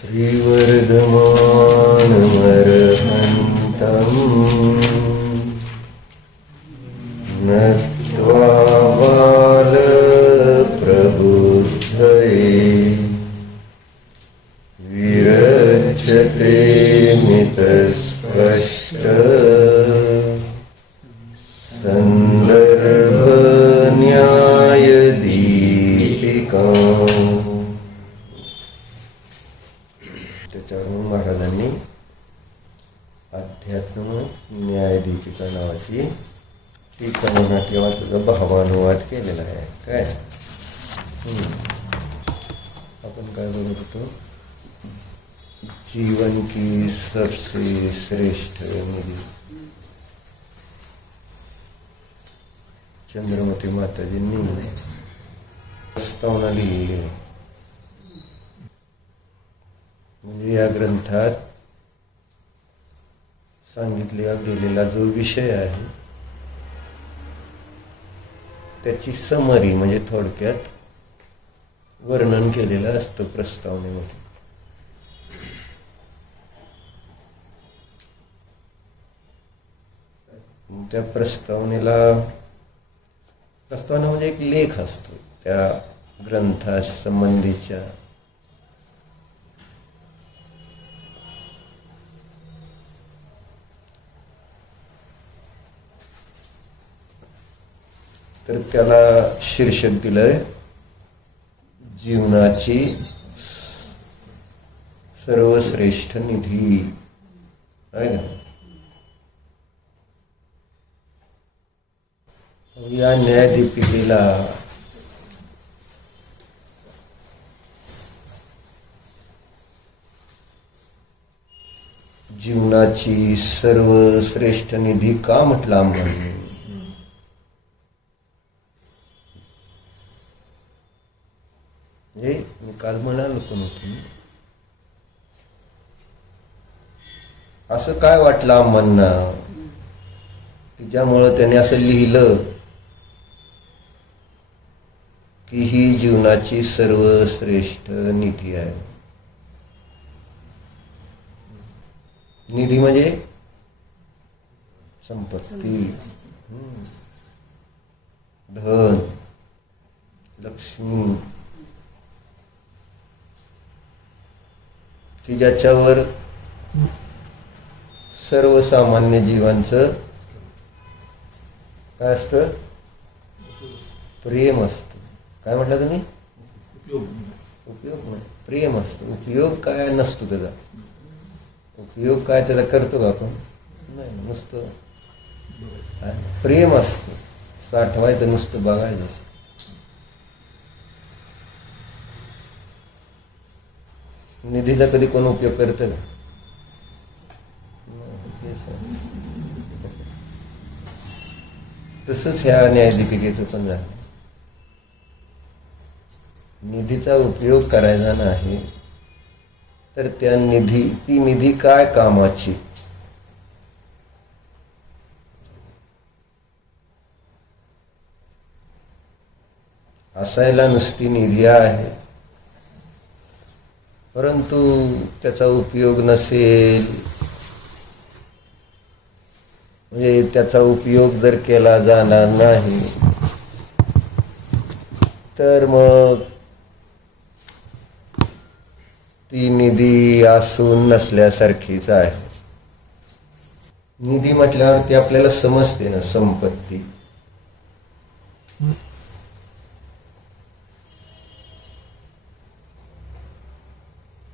श्रीवर्धमानमर्हन्तम् नत्वा बालप्रबुद्धये विरच्यते मितस्पष्ट संदर्भन्यायदीपिका. त्याच्यावर महाराजांनी अध्यात्म न्यायदीपिका नावाची टीका म्हणा किंवा तुझा भावानुवाद केलेला आहे. काय आपण काय बोलत होतो? जीवन की सबसे श्रेष्ठ निधि चंद्रमती माताजींनी प्रस्तावना लिहिलेली आहे. म्हणजे या ग्रंथात सांगितला गेलेला जो विषय आहे त्याची समरी म्हणजे थोडक्यात वर्णन केलेलं असतं प्रस्तावनेमध्ये. त्या प्रस्तावना म्हणजे एक लेख असतो त्या ग्रंथा संबंधीच्या. तर त्याला शीर्षक दिलंय जीवनाची सर्वश्रेष्ठ निधी. आहे का? या न्यायदीपिकेला जीवनाची सर्वश्रेष्ठ निधी का म्हटला म्हणून? मी काल म्हणालो पण होतो, असं काय वाटलं आम्हाला की ज्यामुळं त्याने असं लिहिलं की ही जीवनाची सर्वश्रेष्ठ निधी आहे. निधी म्हणजे संपत्ती, धन, लक्ष्मी, की ज्याच्यावर सर्वसामान्य जीवांचं काय असतं? प्रेम असतं. काय म्हटलं तुम्ही? उपयोग नाही, प्रेम असतं. उपयोग काय नसतो त्याचा. उपयोग काय त्याचा करतो का आपण? नाही, नुसतं प्रेम असतं. साठवायचं नुसतं, बघायचं असतं. निधीचा कधी कोण उपयोग करतं का? तसंच ह्या न्यायदीपिकेचं पण झालं. निधीचा उपयोग करायचा नाही तर ती निधी काय कामाची? असायला नुसती निधी आहे परंतु त्याचा उपयोग नसेल, म्हणजे त्याचा उपयोग जर केला जाणार नाही तर मग ती निधी असून नसल्यासारखीच आहे. निधी म्हटल्यावरती आपल्याला समजते ना, संपत्ती.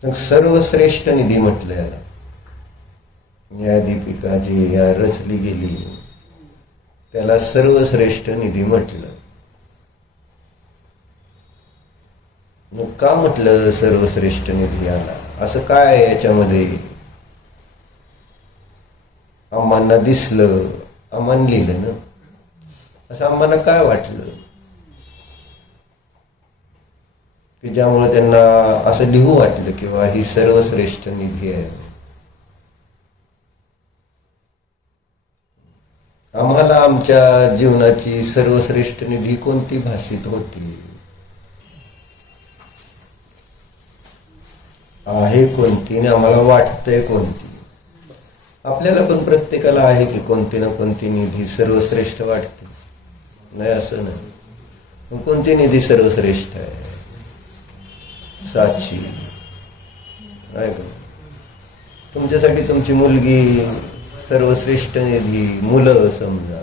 सर्वश्रेष्ठ निधी म्हटलं याला. न्यायदीपिका जी या रचली गेली त्याला सर्वश्रेष्ठ निधी म्हटलं. मग का म्हटलं सर्वश्रेष्ठ निधी याला? असं काय आहे याच्यामध्ये? आम्हाला दिसलं, आम्हाला लिहिलं ना, असं आम्हाला काय वाटलं की ज्यामुळे त्यांना असं लिहू वाटलं किंवा ही सर्वश्रेष्ठ निधी आहे? आम्हाला आमच्या जीवनाची सर्वश्रेष्ठ निधी कोणती भासित होती? आहे कोणती आणि आम्हाला वाटतंय कोणती. आपल्याला पण प्रत्येकाला आहे की कोणती ना कोणती निधी सर्वश्रेष्ठ वाटते, नाही असं नाही. पण कोणती निधी सर्वश्रेष्ठ आहे? साची आहे का? तुमच्यासाठी तुमची मुलगी सर्वश्रेष्ठ निधी, मुलं समजा,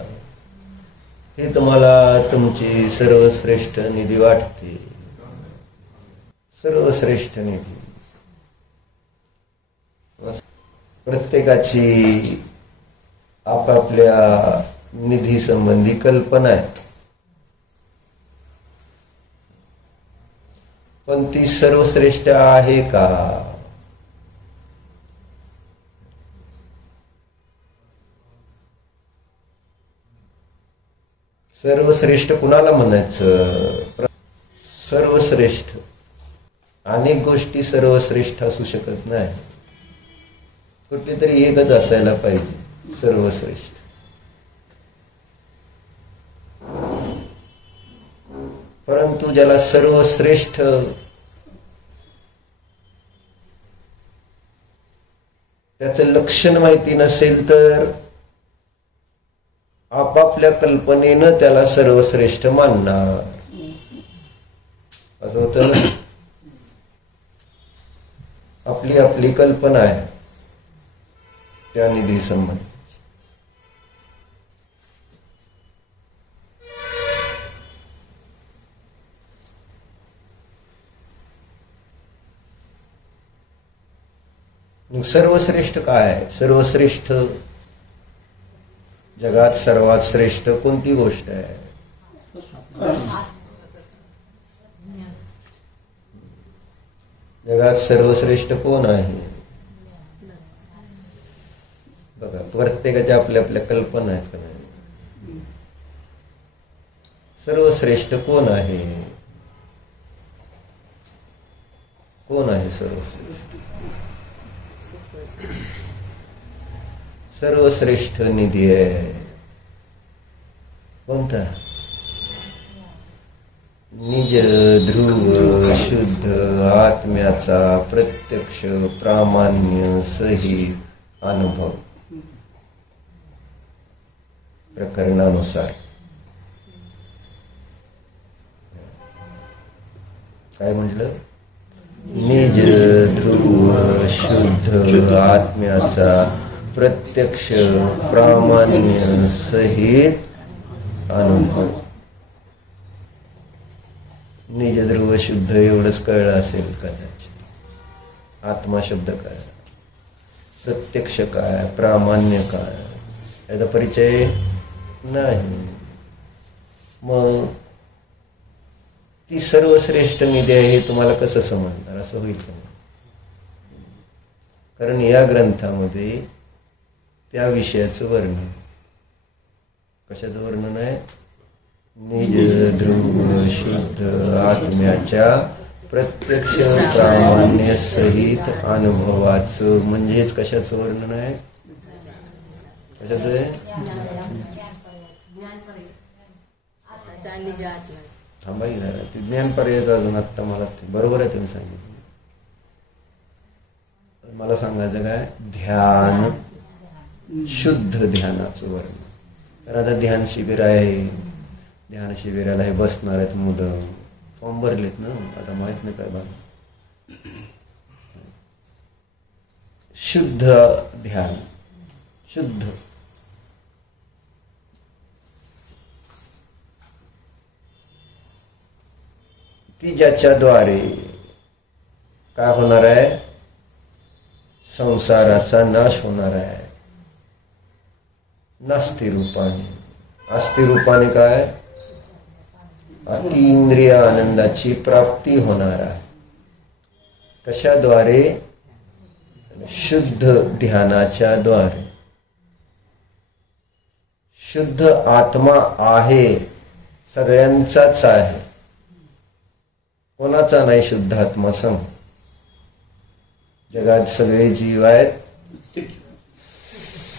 हे तुम्हाला तुमची सर्वश्रेष्ठ निधी वाटते. सर्वश्रेष्ठ निधी प्रत्येकाची आपापल्या निधी संबंधी कल्पना आहेत, पण ती सर्वश्रेष्ठ आहे का? सर्वश्रेष्ठ कुणाला म्हणायचं? सर्वश्रेष्ठ अनेक गोष्टी सर्वश्रेष्ठ असू शकत नाही, कुठली तरी एकच असायला पाहिजे सर्वश्रेष्ठ. परंतु ज्याला सर्वश्रेष्ठ त्याचं लक्षण माहिती नसेल तर आपापल्या कल्पनेनं त्याला सर्वश्रेष्ठ मानणार, असं होतं ना. आपली आपली कल्पना आहे त्या निधी संबंधी. सर्वश्रेष्ठ काय आहे? सर्वश्रेष्ठ जगात सर्वात श्रेष्ठ कोणती गोष्ट आहे? जगात सर्वश्रेष्ठ कोण आहे? बघा, प्रत्येकाच्या आपल्या आपल्या कल्पना आहेत का नाही? सर्वश्रेष्ठ कोण आहे? कोण आहे सर्वश्रेष्ठ? सर्वश्रेष्ठ निधी आहे कोणता? निज ध्रुव शुद्ध आत्म्याचा प्रत्यक्ष प्रामाण्य सहित अनुभव प्रकरणानुसार. काय म्हटलं? निज ध्रुव शुद्ध आत्म्याचा प्रत्यक्ष प्रामाण्य सहित अनुभव. निज ध्रुव शुद्ध एवढंच कळलं असेल कदाचित. आत्मा शब्द काय, प्रत्यक्ष काय, प्रामाण्य काय, याचा परिचय नाही. मग ती सर्वश्रेष्ठ निधी आहे हे तुम्हाला कसं समजणार? असं होईल का? कारण या ग्रंथामध्ये त्या विषयाचं वर्णन, कशाचं वर्णन आहे? निज ध्रुव शुद्ध आत्म्याच्या प्रत्यक्ष प्रामाण्य सहित अनुभवाचं. म्हणजेच कशाचं वर्णन आहे? कशाचं आहे? थांबा की जरा, ते ज्ञान पर्याय अजून आत्ता मला बरोबर आहे तुम्ही सांगितलं. मला सांगायचं काय? ध्यान, शुद्ध ध्यानाचं वर्णन. तर आता ध्यान शिबिर आहे, ध्यान शिबिराला हे बसणार आहेत मुलं, फॉर्म भरलेत ना, आता माहित नाही काय बघा. शुद्ध ध्यान, शुद्ध की ज्याच्याद्वारे काय होणार आहे? संसाराचा नाश होणार आहे. नास्ती रूपाने. आस्ती रूपाने काय? अतींद्रिय आनंदाची प्राप्ती होणार आहे. कशाद्वारे? शुद्ध ध्यानाच्या द्वारे. शुद्ध आत्मा आहे, सगळ्यांचाच आहे. कोणाचा नाही शुद्ध आत्मा? सांग. जगात सगळे जीव आहेत,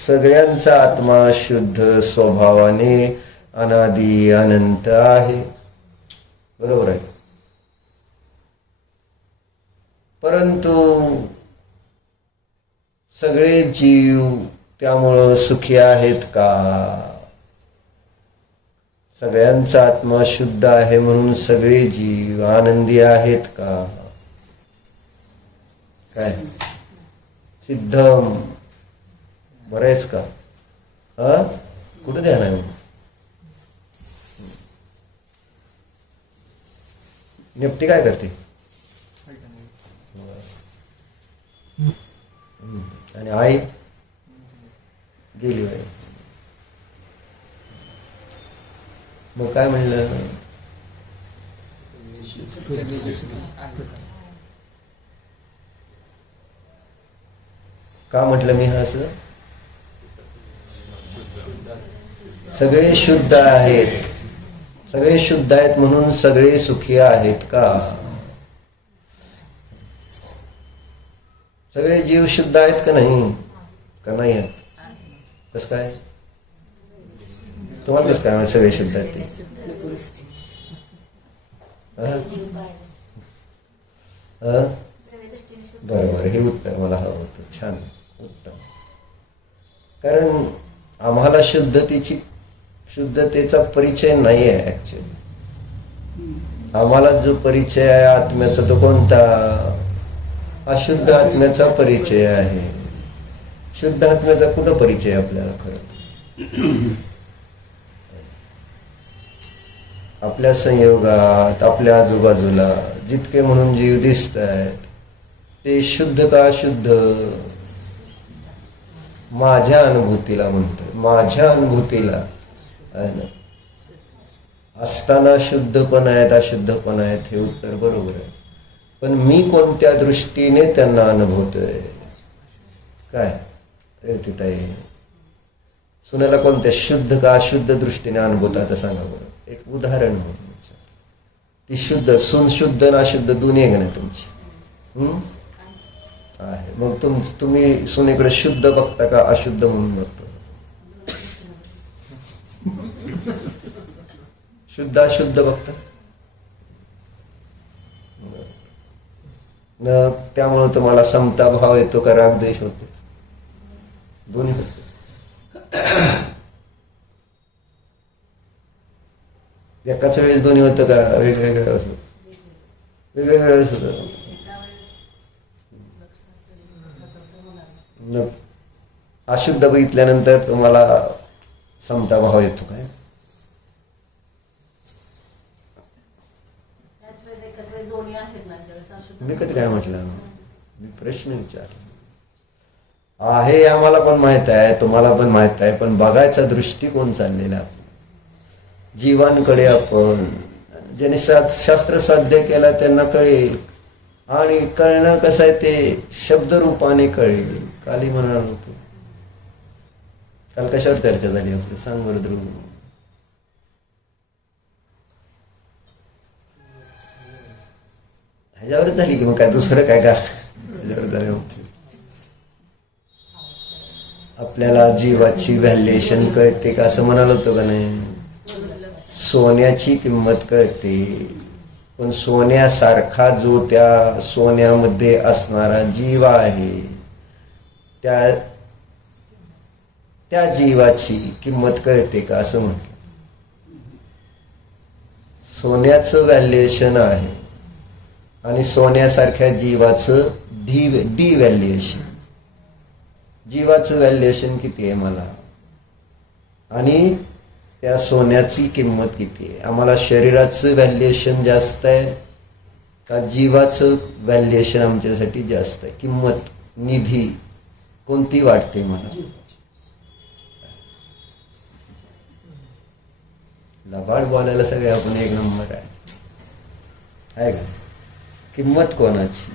सगळ्यांचा आत्मा शुद्ध स्वभावाने अनादि अनंत आहे. बरोबर आहे. परंतु सगळे जीव त्यामुळं सुखी आहेत का? सगळ्यांचा आत्मा शुद्ध आहे म्हणून सगळे जीव आनंदी आहेत का? काय सिद्धम बरं आहेस का? कुठं ध्यान आहे? निपटी काय करते? आणि आई गेली बाई. मग काय म्हणलं? का म्हटलं मी असं? सगळे शुद्ध आहेत, सगळे शुद्ध आहेत म्हणून सगळे सुखी आहेत का? सगळे जीव शुद्ध आहेत का नाही? का नाही आहेत? कसं काय? तुम्हाला कसं काय सगळे शुद्ध आहेत ते? बरोबर, हे उत्तर मला हवं होतं. छान उत्तम. कारण आम्हाला शुद्धतेचा परिचय नाही आहे. ऍक्च्युअली आम्हाला जो परिचय आहे आत्म्याचा तो कोणता? अशुद्ध आत्म्याचा परिचय आहे. शुद्ध आत्म्याचा कुठं परिचय आपल्याला? खरं आपल्या संयोगात आपल्या आजूबाजूला जितके म्हणून जीव दिसत आहेत ते शुद्ध का अशुद्ध? माझ्या अनुभूतीला म्हणतो, माझ्या अनुभूतीला आहे ना, असताना शुद्ध पण आहेत अशुद्ध पण आहेत, हे उत्तर बरोबर आहे. पण मी कोणत्या दृष्टीने त्यांना अनुभवतोय? काय रेवतीताई, सुनेला कोणत्या शुद्ध का अशुद्ध दृष्टीने अनुभवतात सांगा बरं. एक उदाहरण म्हणून ती शुद्ध सून शुद्ध ना अशुद्ध दोन्ही आहे का नाही तुमची? आहे. मग तुम्ही सुनेकडे शुद्ध बघता का अशुद्ध म्हणून बघता? शुद्ध अशुद्ध बघता न? त्यामुळे तुम्हाला समता भाव येतो का राग द्वेष होते? दोन्ही होते. एकाच वेळेस दोन्ही होतं का वेगवेगळ्या वेळेस होतं? वेगवेगळ्या वेळेस होतं. अशुद्ध बघितल्यानंतर तुम्हाला समता भाव येतो काय? मी कधी काय म्हटलं? मी प्रश्न विचारला आहे. आम्हाला पण माहित आहे, तुम्हाला पण माहित आहे, पण बघायचा दृष्टिकोन चाललेला जीवांकडे. आपण ज्यांनी शास्त्र साध्य केला त्यांना कळेल, आणि कळणं कसं आहे ते शब्दरूपाने कळेल. काली म्हणाल होतो. काल कशावर चर्चा झाली आपली? सांग बरं ध्रुव. ह्याच्यावरच झाली की मग काय दुसरं काय का? ह्याच्यावर झाले होते. आपल्याला जीवाची व्हॅल्युएशन कळते का असं म्हणाल होतं का नाही? सोन्याची किंमत कळते, पण सोन्यासारखा जो त्या सोन्यामध्ये असणारा जीव आहे त्या जीवाची किंमत कळते का असं म्हटलं. सोन्याचं व्हॅल्युएशन आहे आणि सोन्यासारख्या जीवाचं डिव्हॅल्युएशन. जीवाचं व्हॅल्युएशन किती आहे मला, आणि त्या सोन्याची किंमत किती आहे? आम्हाला शरीराचं व्हॅल्युएशन जास्त आहे का जीवाचं व्हॅल्युएशन आमच्यासाठी जास्त आहे? किंमत, निधी कोणती वाटते मला? लबाड बोलायला सगळे आपण एक नंबर आहे का? किंमत कोणाची?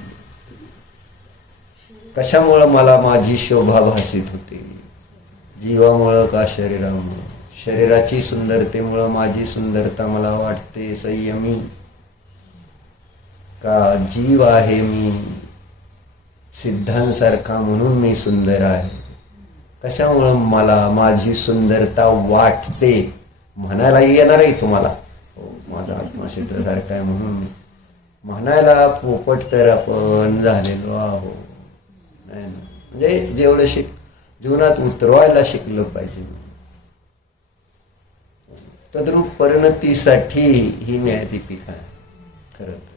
कशामुळं मला माझी शोभा भासित होते? जीवामुळं का शरीरामुळं? शरीराची सुंदरतेमुळं माझी सुंदरता मला वाटते संयमी, का जीव आहे मी सिद्धांसारखा म्हणून मी सुंदर आहे? कशामुळं मला माझी सुंदरता वाटते? म्हणायला येणार आहे तुम्हाला, हो माझा आत्मा सिद्धासारखा आहे म्हणून मी म्हणायला पोपट तर आपण झालेलो आहो, नाही ना? म्हणजे जेवढं जीवनात उतरवायला शिकलं पाहिजे. तद्रूप परिणतीसाठी ही न्यायदीपिका आहे खरं तर.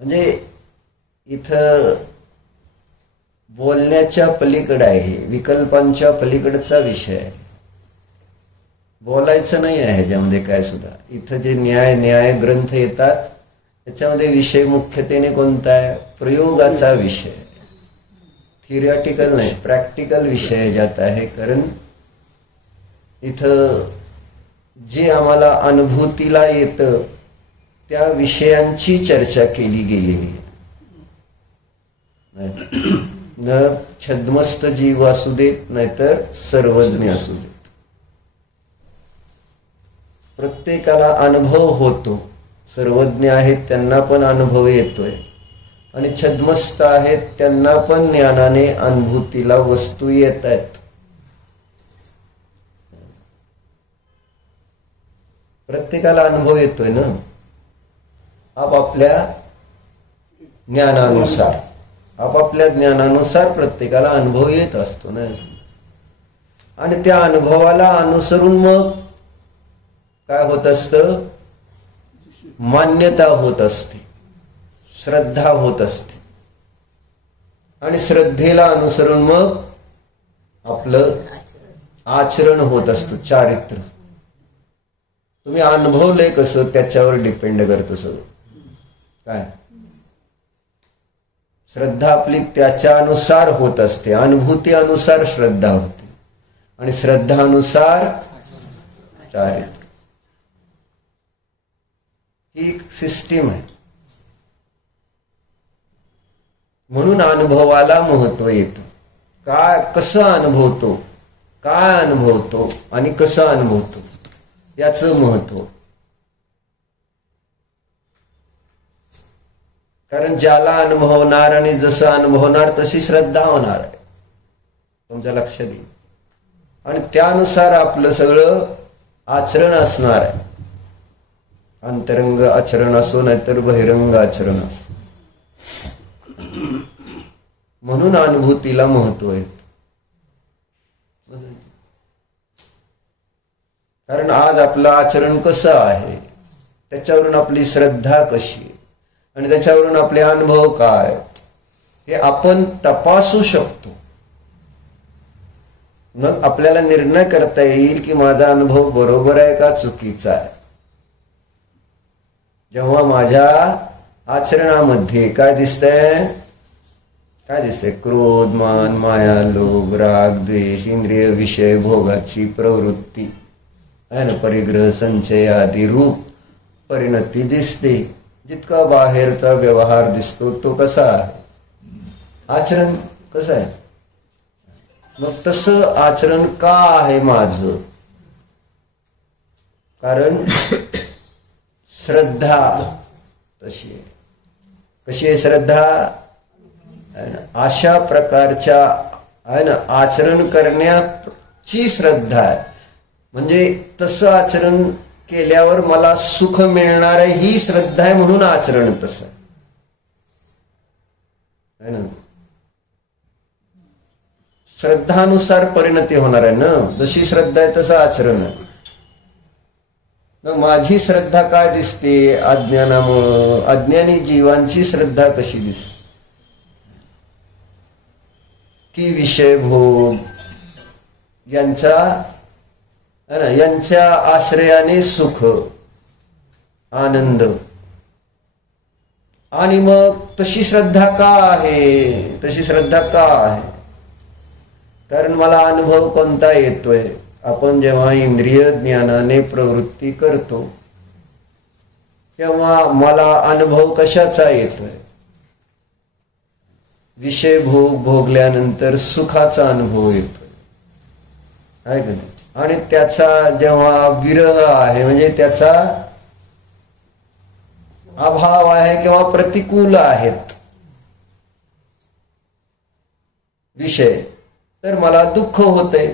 म्हणजे इथं बोलण्याच्या पलीकडे आहे, विकल्पांच्या पलीकडचा विषय आहे. बोलायचं नाही आहे ह्याच्यामध्ये काय सुद्धा. इथं जे न्याय ग्रंथ येतात त्याच्यामध्ये विषय मुख्यतेने कोणता आहे? प्रयोगाचा विषय. थिअरिटिकल नाही, प्रॅक्टिकल विषय ज्यात आहे. कारण इथं जे आम्हाला अनुभूतीला येतं त्या विषयांची चर्चा केली गेलेली आहे. न छद्मस्त जीव असू देत नाहीतर सर्वज्ञ असू देत, प्रत्येकाला अनुभव होतो. सर्वज्ञ आहेत त्यांना पण अनुभव येतोय आणि छद्मस्त आहेत त्यांना पण ज्ञानाने अनुभूतीला वस्तू येत आहेत. प्रत्येकाला अनुभव येतोय ना आपापल्या ज्ञानानुसार. आपापल्या ज्ञानानुसार प्रत्येकाला अनुभव येत असतो ना. आणि त्या अनुभवाला अनुसरून मग काय होत असतं? मान्यता होत असते, श्रद्धा होत असते. आणि श्रद्धेला अनुसरून मग आपलं आचरण होत असतं, चारित्र्य. तुम्ही अनुभवलंय कसं त्याच्यावर डिपेंड करतं सगळं. काय श्रद्धा आपली त्याच्यानुसार होत असते, अनुभूती अनुसार श्रद्धा होते आणि श्रद्धानुसार चारित्र्य. ही एक सिस्टीम आहे. म्हणून अनुभवाला महत्व येतं. काय कसं अनुभवतो, काय अनुभवतो आणि कसं अनुभवतो याचं महत्व. कारण ज्याला अनुभवणार आणि जसं अनुभवणार तशी श्रद्धा होणार आहे, तुमच्या लक्षात येईल. आणि त्यानुसार आपलं सगळं आचरण असणार आहे. अंतरंग आचरण असो नाहीतर बहिरंग आचरण असो. म्हणून अनुभूतीला महत्व आहे. कारण आज आपलं आचरण कसं आहे त्याच्यावरून आपली श्रद्धा कशी आहे आणि त्याच्यावरून आपले अनुभव काय हे आपण तपासू शकतो. मग आपल्याला निर्णय करता येईल की माझा अनुभव बरोबर आहे का चुकीचा आहे. जेव्हा माझ्या आचरणामध्ये काय दिसतंय, क्रोध, मान, माया, लोभ, राग, द्वेष, इंद्रिय, विषय, भोगाची प्रवृत्ती आहे ना, परिग्रह, संचय आदी रूप परिणती दिसते. जितका बाहेरचा व्यवहार दिसतो तो कसा आहे, आचरण कसं आहे. मग तसं आचरण का आहे माझं? कारण श्रद्धा तशी आहे. कशी आहे श्रद्धा? अशा प्रकारच्या आहे ना आचरण करण्याची श्रद्धा आहे. म्हणजे तसं आचरण केल्यावर मला सुख मिळणार आहे ही श्रद्धा आहे, म्हणून आचरण तसं आहे ना. श्रद्धानुसार परिणती होणार आहे ना. जशी श्रद्धा आहे तसं आचरण आहे. माझी श्रद्धा काय दिसते? अज्ञानामुळं. अज्ञानी जीवांची श्रद्धा कशी दिसते की विषय भोग यांच्या आश्रयाने सुख आनंद. आणि मग तशी श्रद्धा का आहे? तशी श्रद्धा का आहे? कारण मला अनुभव कोणता येतोय? आपण जेव्हा इंद्रिय ज्ञानाने प्रवृत्ती करतो तेव्हा मला अनुभव कशाचा येतोय? विषय भोग भोगल्यानंतर सुखाचा अनुभव येतोय आहे का नाही. आणि त्याचा जेव्हा विरह आहे म्हणजे त्याचा अभाव आहे किंवा प्रतिकूल आहेत विषय, तर मला दुःख होते.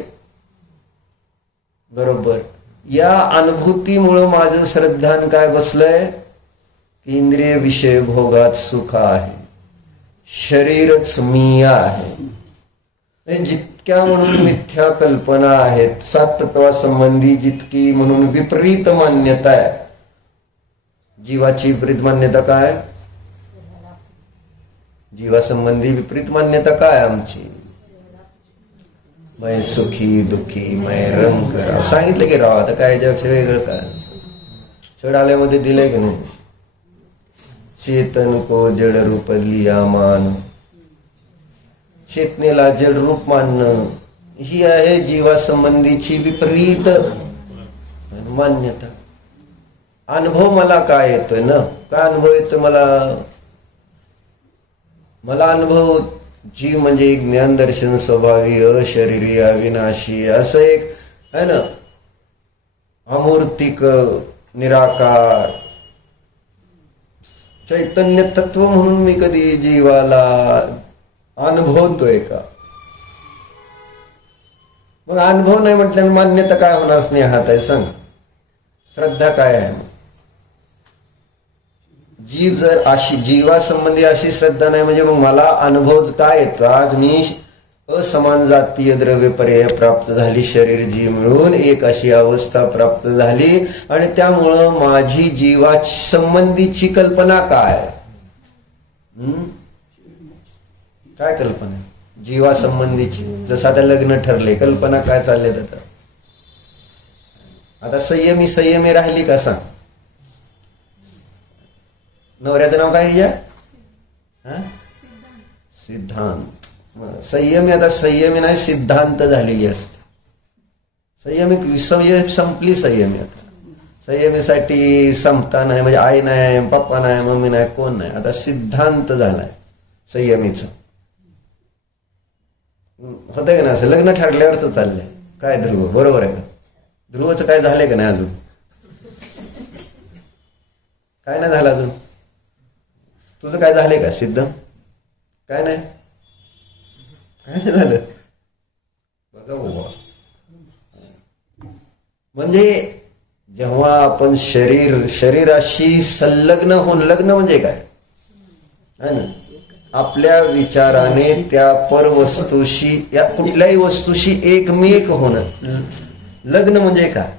बरोबर. या अनुभूतीमुळे माझं श्रद्धान काय बसलंय की इंद्रिय विषय भोगात सुख आहे. शरीरच मी आहे. जितक्या म्हणून मिथ्या कल्पना आहेत, सात तत्वासंबंधी जितकी म्हणून विपरीत मान्यता आहे. जीवाची विपरीत मान्यता काय? जीवासंबंधी विपरीत मान्यता काय आमची? मैं सुखी दुखी मैं रंग करा सांगितलं की राव. आता काय याच्यापेक्षा वेगळं काय? चढाल्यामध्ये दिलंय की नाही? चेतन को जड रूप लिया मान. चेतनेला जड रूप मानणं ही आहे जीवासंबंधीची विपरीत मान्यता. अनुभव मला काय येतोय ना? काय अनुभव येतोय मला? मला अनुभव जीव म्हणजे एक ज्ञान दर्शन स्वभावी अशरीरी अविनाशी असं एक है ना, अमूर्तिक निराकार चैतन्य तत्व म्हणून मी कधी जीवाला अनुभवतोय का? मग अनुभव नाही म्हटल्याने मान्यता काय होणार? स्नेहात आहे सांग. श्रद्धा काय आहे? जीव जर अशी जीवासंबंधी अशी श्रद्धा नाही म्हणजे मग मला अनुभव काय येतो? आज मी असमान जातीय द्रव्य पर्याय प्राप्त झाली, शरीर जीव मिळून एक अशी अवस्था प्राप्त झाली आणि त्यामुळं माझी जीवा संबंधीची कल्पना काय? काय कल्पना? जीवासंबंधीची. जसं आता लग्न ठरले, कल्पना काय चालले? आता संयमी राहिली का सांग? नवऱ्याचं नाव काय? सिद्धांत. संयमी आता संयमी नाही, सिद्धांत झालेली असते. संयमी संपली. संयमी आता संयमीसाठी समता नाही, म्हणजे आई नाही, पप्पा नाही, मम्मी नाही, कोण नाही. आता सिद्धांत झालाय संयमीच. होतंय का ना असं? लग्न ठरल्यावरच चाललंय. काय ध्रुव बरोबर आहे का? ध्रुवचं काय झालंय का नाही अजून? काय नाही झालं अजून? तुझं काय झालंय का सिद्ध? काय नाही, काय नाही झालं. बघा बाबा, म्हणजे जेव्हा आपण शरीराशी संलग्न होऊन, लग्न म्हणजे काय है ना, आपल्या विचाराने त्या परवस्तूशी या कुठल्याही वस्तूशी एकमेक होणं. लग्न म्हणजे काय?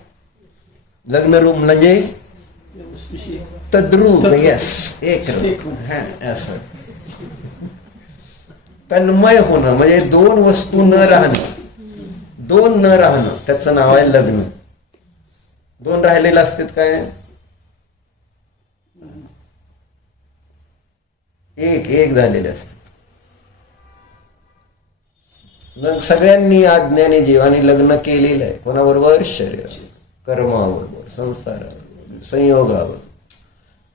लग्न रूप म्हणजे तद्रूप. यस, एक असं तन्मय होणं म्हणजे दोन वस्तू न राहणं, दोन न राहणं, त्याचं नाव आहे लग्न. दोन राहिलेले असतात काय? एक झालेले असतात. सगळ्यांनी अज्ञानी जीवानी लग्न केलेलं आहे. कोणाबरोबर? शरीर, कर्माबरोबर, संसाराबरोबर, संयोगाबरोबर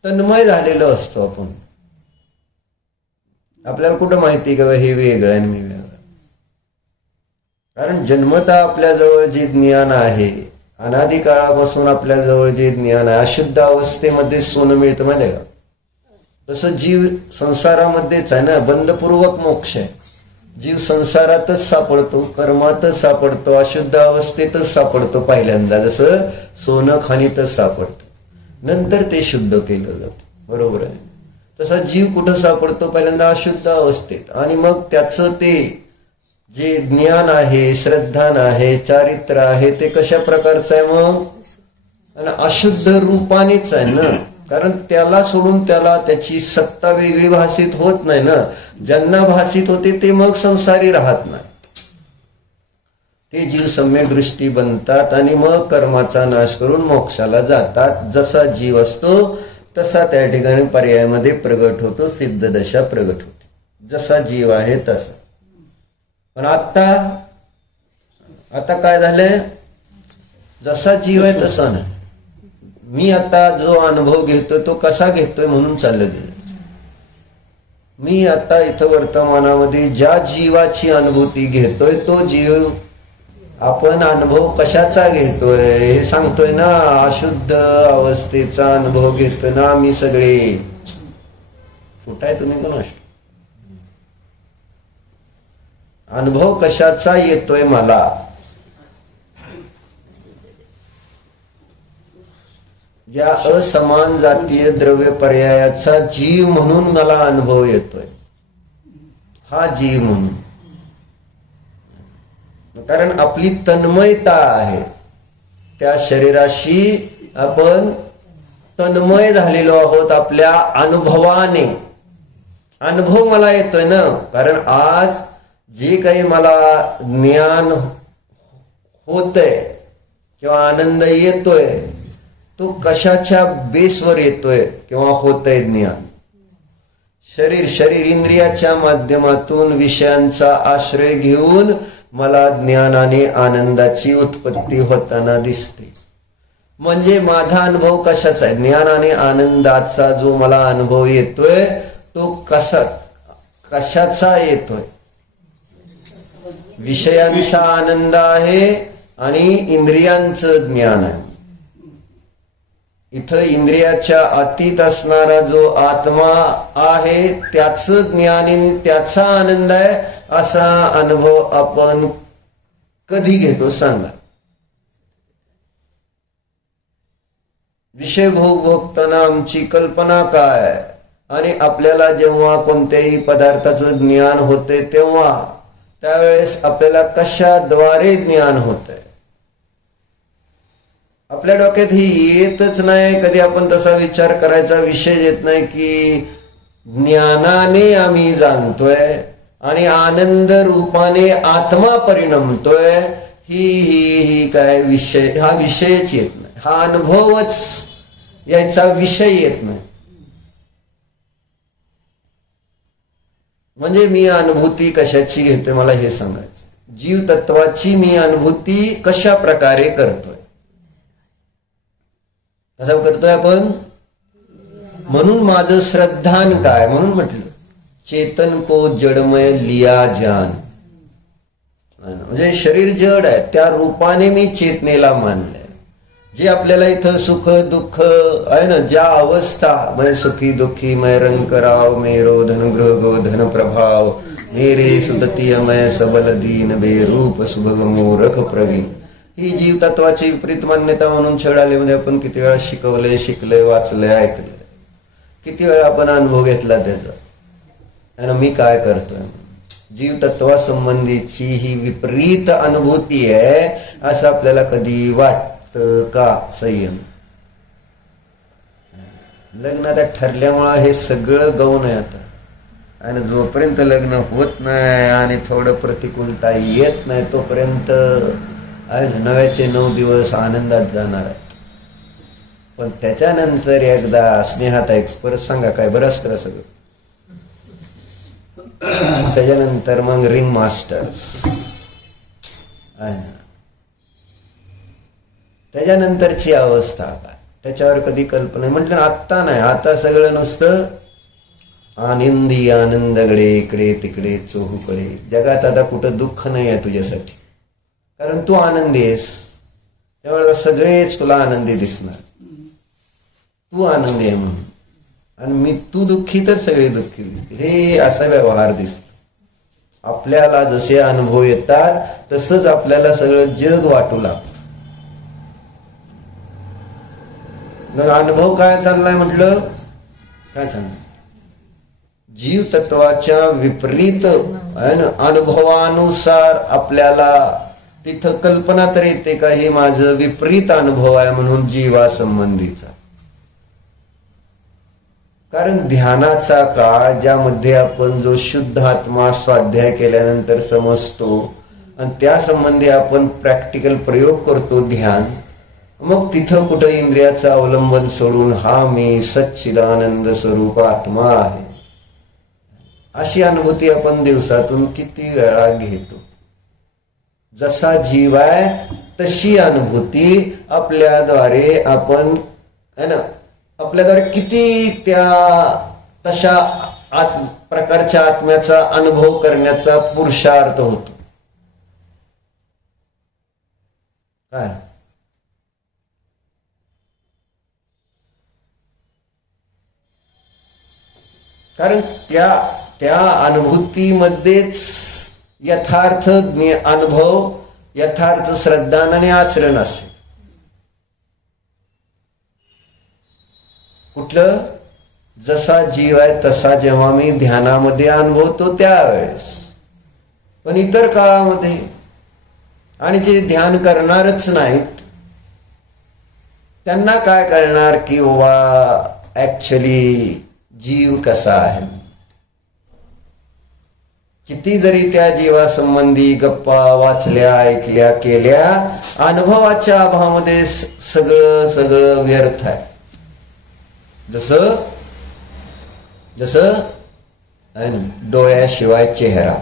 तन्मय झालेलो असतो आपण. आपल्याला कुठं माहिती का हे वेगळं आणि मी वेगळं? कारण जन्मतः आपल्याजवळ जे ज्ञान आहे, अनादी काळापासून आपल्याजवळ जे ज्ञान आहे, अशुद्ध अवस्थेमध्ये सोनं मिळतं माहिती आहे का? तसं जीव संसारामध्येच आहे ना, बंधपूर्वक मोक्ष आहे. जीव संसारातच सापडतो, कर्मातच सापडतो, अशुद्ध अवस्थेतच सापडतो पहिल्यांदा. जसं सोनं खाणीतच सापडतं, नंतर ते शुद्ध केलं जातं. बरोबर आहे? तसा जीव कुठं सापडतो? पहिल्यांदा अशुद्ध अवस्थेत. आणि मग त्याचं ते जे ज्ञान आहे, श्रद्धान आहे, चारित्र आहे, ते कशा प्रकारचं आहे? मग आणि अशुद्ध रूपानेच आहे ना. कारण त्याला सोडून त्याला त्याची सत्ता वेगळी भासित होत नाही ना. ज्यांना भासित होते ते मग संसारी राहत नाही. ते जीव सम्यक दृष्टी बनतात आणि मग कर्माचा नाश करून मोक्षाला जातात. जसा जीव असतो तसा त्या ठिकाणी पर्यायामध्ये प्रगट होतो, सिद्ध दशा प्रगट होते. जसा जीव आहे तसा. पण आता काय झालंय? जसा जीव आहे तसा नाही. मी आता जो अनुभव घेतोय तो कसा घेतोय म्हणून चाललं गेलं. मी आता इथं वर्तमानामध्ये ज्या जीवाची अनुभूती घेतोय तो जीव आपण अनुभव कशाचा घेतोय हे सांगतोय ना. अशुद्ध अवस्थेचा अनुभव घेतोय ना आम्ही सगळे. कुठाय तुम्ही कोण? अनुभव कशाचा येतोय मला? या असमान जातीय द्रव्य पर्यायाचा जीव म्हणून मला अनुभव येतोय. हा जीव म्हणून. कारण आपली तन्मयता आहे, त्या शरीराशी आपण तन्मय झालेलो आहोत. आपल्या अनुभवाने अनुभव मला येतोय ना. कारण आज जे काही मला ज्ञान होतंय किंवा आनंद येतोय तो कशाच्या बेसवर येतोय किंवा होतंय ज्ञान. शरीर इंद्रियाच्या माध्यमातून विषयांचा आश्रय घेऊन मला ज्ञानाने आनंदाची उत्पत्ती होताना दिसते. म्हणजे माझा अनुभव कशाचा आहे? ज्ञानाने आनंदाचा जो मला अनुभव येतोय तो कशाचा येतोय? विषयांचा आनंद आहे आणि इंद्रियांचं ज्ञान आहे. इथं इंद्रियाच्या अतीत असणारा जो आत्मा आहे त्याचं ज्ञान आणि त्याचा आनंद आहे. असा अनुभव आपण कधी घेतो सांगा? विषय भोग भोगताना आमची कल्पना काय? आणि आपल्याला जेव्हा कोणत्याही पदार्थाचं ज्ञान होते तेव्हा त्यावेळेस आपल्याला कशाद्वारे ज्ञान होतंय? आपल्या डोक्यात ही येतच नाही. कधी आपण तसा विचार करायचा विषय येत नाही की ज्ञानाने आम्ही जाणतोय आणि आनंद रूपाने आत्मा परिणमतोय. ही काय विषय? हा विषयच येत नाही. हा अनुभवच याचा विषय येत नाही. म्हणजे मी अनुभूती कशाची घेतोय मला हे सांगायचं. जीव तत्वाची मी अनुभूती कशा प्रकारे करतोय? कसं करतोय आपण? म्हणून माझं श्रद्धान काय? म्हणून म्हटलं चेतन को जडमय लिया जान. म्हणजे शरीर जड आहे, त्या रूपाने मी चेतनेला मानलंय. जे आपल्याला इथं सुख दुःख आहे ना, ज्या अवस्था मैं सुखी दुखी मैं रंग राव मेरो धन ग्रह गो धन प्रभाव मेरे सुततीय मैं सबल दीन बेरूप सुभग मोरख प्रवीण. ही जीव तत्वाची विपरीत मान्यता म्हणून छळाले आपण किती वेळा शिकलंय वाचलंय ऐकलंय. किती वेळा आपण अनुभव घेतला त्याचा. आणि मी काय करतोय? जीव तत्वासंबंधीची ही विपरीत अनुभूती आहे असं आपल्याला कधी वाटतं का? संयम लग्न त्या ठरल्यामुळे हे सगळं गौण आहे आता. आणि जोपर्यंत लग्न होत नाही आणि थोडं प्रतिकूलता येत नाही तोपर्यंत नव्याचे 9 दिवस आनंदात जाणार आहेत. पण त्याच्यानंतर एकदा स्नेहात आहे. परत सांगा काय बरं असतं सगळं. त्याच्यानंतर मग रिंग मास्टर्स आहे ना. त्याच्यानंतरची अवस्था काय त्याच्यावर कधी कल्पना म्हटलं. आत्ता नाही, आता सगळं नुसतं आनंदी आनंदकडे इकडे तिकडे चोहूकडे. जगात आता कुठं दुःख नाही आहे तुझ्यासाठी, कारण तू आनंदी आहेस. त्यामुळे सगळेच तुला आनंदी दिसणार. तू आनंदी आहे म्हणून. आणि तू दुःखी तर सगळे दुःखी दिसतील. हे असा व्यवहार दिसतो. आपल्याला जसे अनुभव येतात तसंच आपल्याला सगळं जग वाटू लागतं. अनुभव काय चाललाय म्हटलं? काय चाललंय? जीव तत्वाच्या विपरीत अनुभवानुसार आपल्याला तिथं कल्पना तर येते का हे माझं विपरीत अनुभव आहे म्हणून जीवासंबंधीचा. कारण ध्यानाचा काळ ज्यामध्ये आपण जो शुद्ध आत्मा स्वाध्याय केल्यानंतर समजतो आणि त्या संबंधी आपण प्रॅक्टिकल प्रयोग करतो ध्यान. मग तिथं कुठं इंद्रियाचं अवलंबन सोडून हा मी सच्चिदानंद स्वरूप आत्मा आहे अशी अनुभूती आपण दिवसातून किती वेळा घेतो. जसा जीव आहे तशी अनुभूती आपल्याद्वारे आपण है ना, आपल्याद्वारे किती त्या तशा प्रकारच्या आत्म्याचा अनुभव करण्याचा पुरुषार्थ होतो. काय कारण त्या अनुभूतीमध्येच यथार्थ अनुभव, यथार्थ श्रद्धान आणि आचरण असेल. कुठलं? जसा जीव आहे तसा जेव्हा मी ध्यानामध्ये अनुभवतो त्यावेळेस, पण इतर काळामध्ये आणि जे ध्यान करणारच नाहीत त्यांना काय कळणार की बाबा ऍक्च्युली जीव कसा आहे. किती जरी त्या जीवासंबंधी गप्पा वाचल्या, ऐकल्या, केल्या, अनुभवाच्या अभावामध्ये सगळं व्यर्थ आहे. जसं डोळ्याशिवाय चेहरा.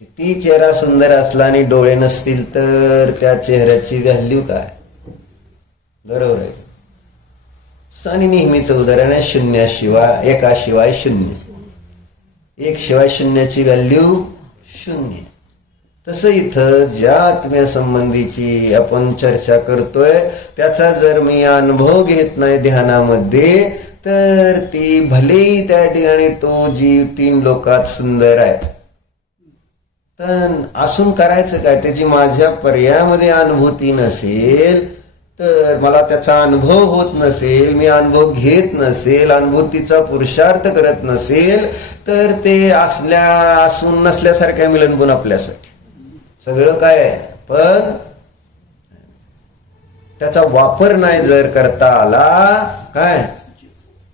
किती चेहरा सुंदर असला आणि डोळे नसतील तर त्या चेहऱ्याची व्हॅल्यू काय. बरोबर आहे. आणि नेहमीचं उदाहरण आहे शून्याशिवाय, एकाशिवाय शून्य. एक शिवाय शून्याची व्हॅल्यू शून्य. तसं इथं ज्या आत्म्यासंबंधीची आपण चर्चा करतोय त्याचा जर मी अनुभव घेत नाही ध्यानामध्ये, तर ती भलेही त्या ठिकाणी तो जीव 3 लोकात सुंदर आहे, तर असून करायचं काय. त्याची माझ्या पर्यायामध्ये अनुभूती नसेल, तर मला त्याचा अनुभव होत नसेल, मी अनुभव घेत नसेल, अनुभूतीचा पुरुषार्थ करत नसेल, तर ते असून नसल्यासारख्या मिलन आपल्यासाठी सगळं काय आहे. पण त्याचा वापर नाही जर करता आला काय,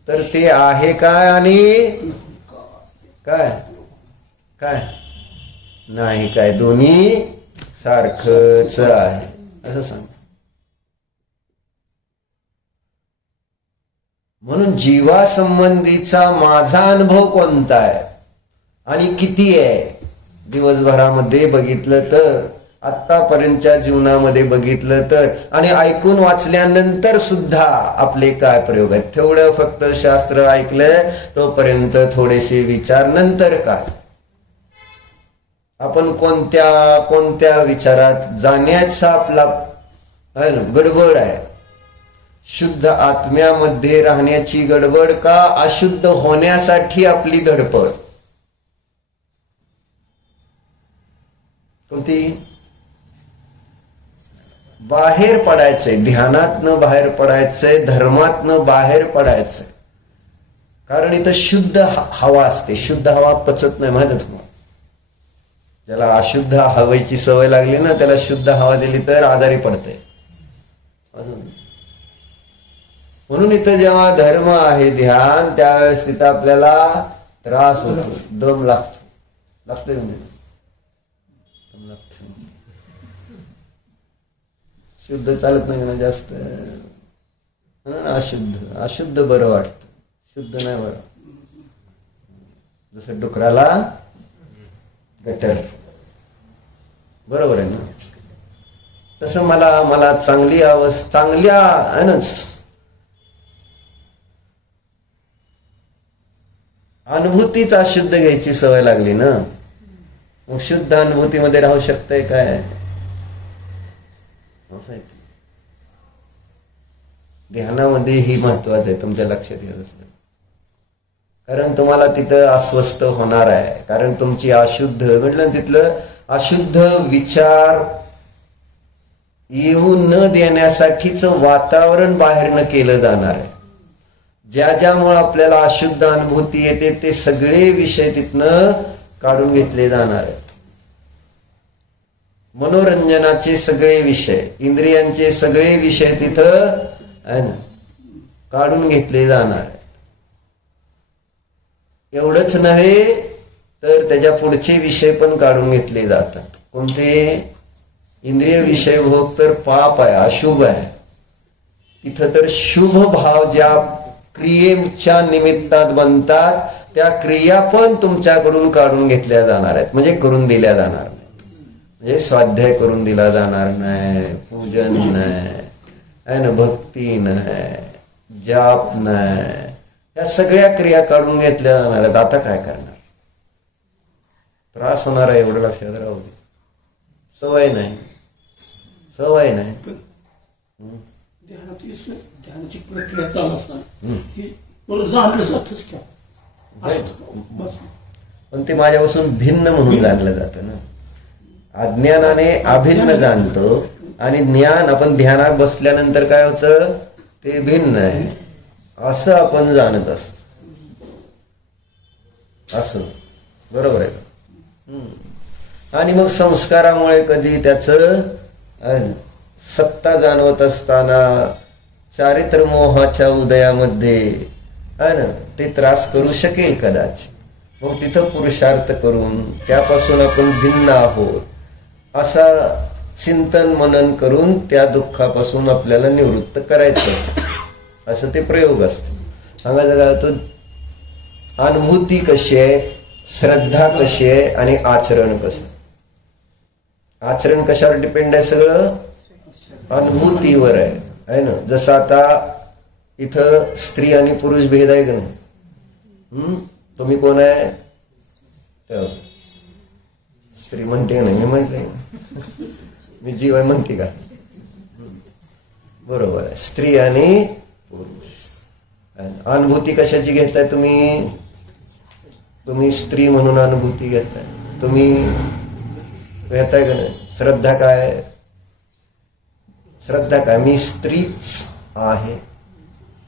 तर ते आहे काय आणि काय काय नाही काय, दोन्ही सारखंच आहे असं सांग. म्हणून जीवासंबंधीचा माझा अनुभव कोणता आहे आणि किती आहे, दिवसभरामध्ये बघितलं तर, आतापर्यंतच्या जीवनामध्ये बघितलं तर, आणि ऐकून वाचल्यानंतर सुद्धा आपले काय प्रयोग आहेत. तेवढं फक्त शास्त्र ऐकलंय तोपर्यंत थोडेसे विचार, नंतर काय. आपण कोणत्या विचारात जाण्याचा आपला गडबड आहे. शुद्ध आत्म्यामध्ये राहण्याची गडबड का अशुद्ध होण्यासाठी आपली धडपड. कोणती. बाहेर पडायचंय, ध्यानातनं बाहेर पडायचंय, धर्मातनं बाहेर पडायचंय. कारण इथं शुद्ध हवा असते. शुद्ध हवा पचत नाही माहिती तुम्हाला. ज्याला अशुद्ध हवेची सवय लागली ना, त्याला शुद्ध हवा दिली तर आजारी पडते. म्हणून इथं जेव्हा धर्म आहे, ध्यान, त्यावेळेस तिथं आपल्याला त्रास होतो, दम लागतोय शुद्ध चालत नाही ना जास्त. अशुद्ध बरं वाटत, शुद्ध नाही बरं. जसं डुकराला गटर, बरोबर आहे ना. तसं मला चांगल्या अनुभूतीच अशुद्ध घ्यायची सवय लागली ना, मग शुद्ध अनुभूतीमध्ये राहू शकतंय काय. असं आहे. ध्यानामध्ये ही महत्वाचं आहे, तुमच्या लक्षात येत असतं. कारण तुम्हाला तिथं अस्वस्थ होणार आहे. कारण तुमची अशुद्ध म्हटलं, तिथलं अशुद्ध विचार येऊ न देण्यासाठीच वातावरण बाहेर न केलं जाणार आहे. ज्यामुळे आपल्याला अशुद्ध अनुभूती येते ते सगळे विषय तिथनं काढून घेतले जाणार आहेत. मनोरंजनाचे सगळे विषय, इंद्रियांचे सगळे विषय तिथं आहे ना काढून घेतले जाणार आहेत. एवढंच नव्हे तर त्याच्या पुढचे विषय पण काढून घेतले जातात. कोणते. इंद्रिय विषय भोग तर पाप आहे, अशुभ आहे. तिथं तर शुभ भाव ज्या क्रियेच्या निमित्तात बनतात त्या क्रिया पण तुमच्याकडून काढून घेतल्या जाणार आहेत. म्हणजे करून दिल्या जाणार नाही. म्हणजे स्वाध्याय करून दिला जाणार नाही, पूजन नाही, भक्ती नाही, जाप नाही, या सगळ्या क्रिया काढून घेतल्या जाणार आहेत. आता काय करणार. त्रास होणार आहे, एवढं लक्षात राहू दे. सवय नाही. ध्यानाची प्रक्रिया चालू असताना पण ते माझ्यापासून भिन्न म्हणून जाणलं जातं ना. अज्ञानाने अभिन्न जाणतो आणि ज्ञान आपण ध्यानात बसल्यानंतर काय होतं ते भिन्न आहे. असं आपण जाणत असतो. असं बरोबर आहे का? आणि मग संस्कारामुळे कधी त्याचं सत्ता जाणवत असताना चारित्र मोहाच्या उदयामध्ये आहे ना ते त्रास करू शकेल कदाचित. मग तिथं पुरुषार्थ करून त्यापासून आपण भिन्न आहोत असा चिंतन मनन करून त्या दुःखापासून आपल्याला निवृत्त करायचं असतं. असं ते प्रयोग असतो. सांगायचं काय होतं, अनुभूती कशी आहे, श्रद्धा कशी आहे आणि आचरण कसं. आचरण कशावर डिपेंड आहे, सगळं अनुभूतीवर आहे ना. जसं आता इथं स्त्री आणि पुरुष भेद आहे का नाही. तुम्ही कोण आहे, स्त्री म्हणते का नाही, मी म्हटलंय मी जीव आहे म्हणते का. बरोबर आहे, स्त्री आणि पुरुष. अनुभूती कशाची घेताय तुम्ही, तुम्ही स्त्री म्हणून अनुभूती घेताय, तुम्ही घेताय का नाही. श्रद्धा काय, श्रद्धा काय, मी स्त्रीच आहे,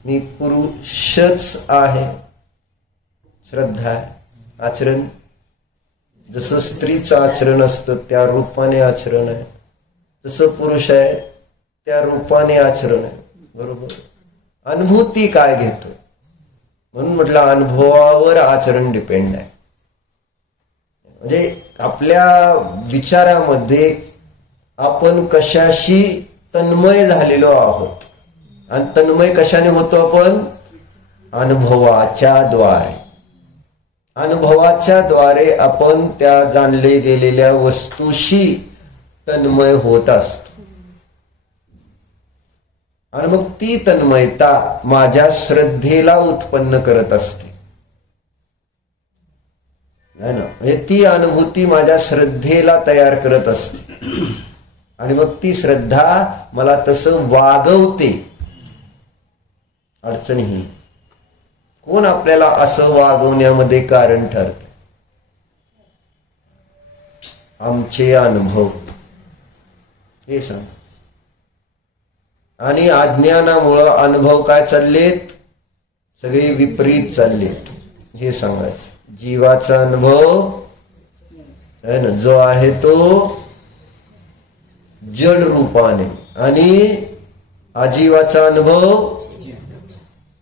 मी पुरुषच आहे, श्रद्धा आहे. आचरण जसं स्त्रीचं आचरण असतं त्या रूपाने आचरण आहे, जसं पुरुष आहे त्या रूपाने आचरण आहे. बरोबर. अनुभूती काय घेतो म्हणून म्हटलं अनुभवावर आचरण डिपेंड आहे. म्हणजे आपल्या विचारामध्ये आपण कशाशी तन्मय झालेलो आहोत. आणि तन्मय कशाने होतो आपण, अनुभवाच्या द्वारे. अनुभवाच्या द्वारे आपण त्या जाणले गेलेल्या वस्तूशी तन्मय होत असतो. आणि मग ती तन्मयता माझ्या श्रद्धेला उत्पन्न करत असते है ना. म्हणजे ती अनुभूती माझ्या श्रद्धेला तयार करत असते आणि मग ती श्रद्धा मला तसं वागवते. अडचण ही कोण आपल्याला असं वागवण्यामध्ये कारण ठरते, आमचे अनुभव हे सांग. आणि अज्ञानामुळं अनुभव काय चाललेत, सगळे विपरीत चाललेत हे सांगायचं. जीवाचा अनुभव है ना जो आहे तो जड रूपाने आणि अजीवाचा अनुभव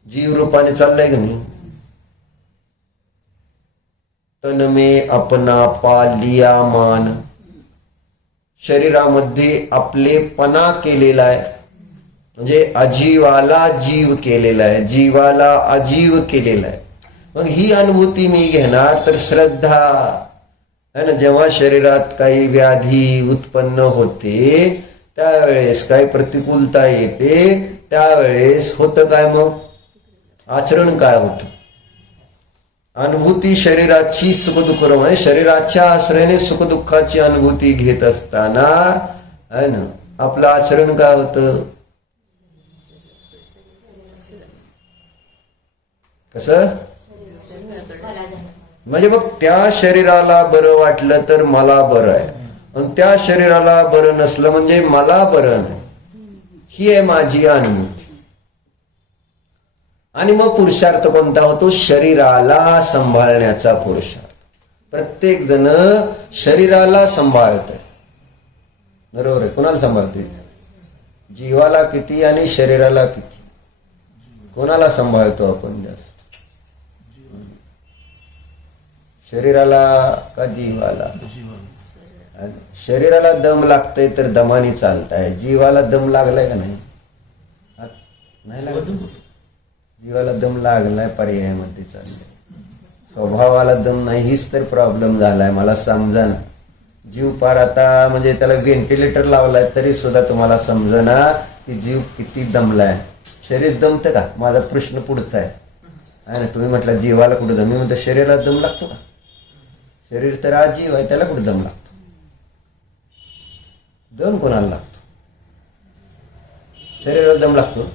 जीव रूपाने चाललाय का नाही. तन में अपना पा लिया मान, शरीरामध्ये आपलेपणा केलेला आहे. म्हणजे अजीवाला जीव केलेला आहे, जीवाला अजीव केलेला आहे. मग ही अनुभूती मी घेणार तर श्रद्धा है ना. जेव्हा शरीरात काही व्याधी उत्पन्न होते त्यावेळेस काही प्रतिकूलता येते त्यावेळेस होतं काय, मग आचरण काय होतं. अनुभूती शरीराची सुखदुःख आहे, शरीराच्या आश्रयाने सुखदुःखाची अनुभूती घेत असताना है ना आपलं आचरण काय होतं, कसं. म्हणजे मग त्या शरीराला बरं वाटलं तर मला बरं आहे आणि त्या शरीराला बरं नसलं म्हणजे मला बरं नाही. ही आहे माझी अनुभूती. आणि मग पुरुषार्थ कोणता होतो, शरीराला सांभाळण्याचा पुरुषार्थ. प्रत्येक जण शरीराला सांभाळतंय. बरोबर आहे. कोणाला सांभाळते, जीवाला किती आणि शरीराला किती, कोणाला सांभाळतो आपण जास्त, शरीराला का जीवाला. शरीराला दम लागतंय तर दमाने चालताय, जीवाला दम लागलाय का नाही, नाही लागत. जीवाला दम लागलाय पर्यायामध्ये चाललाय, स्वभावाला दम नाही. हीच तर प्रॉब्लेम झालाय. मला समजा ना, जीव पार आता म्हणजे त्याला व्हेंटिलेटर लावलाय तरी सुद्धा तुम्हाला समजना की जीव किती दमलाय. शरीर दमतं का, माझा प्रश्न पुढचा आहे ना. तुम्ही म्हटलं जीवाला कुठं दम, मी म्हणतो शरीराला दम लागतो का. शरीर तर आजीव आहे, त्याला कुठं दम लागतो. दम कोणाला लागतो, शरीराला दम लागतो.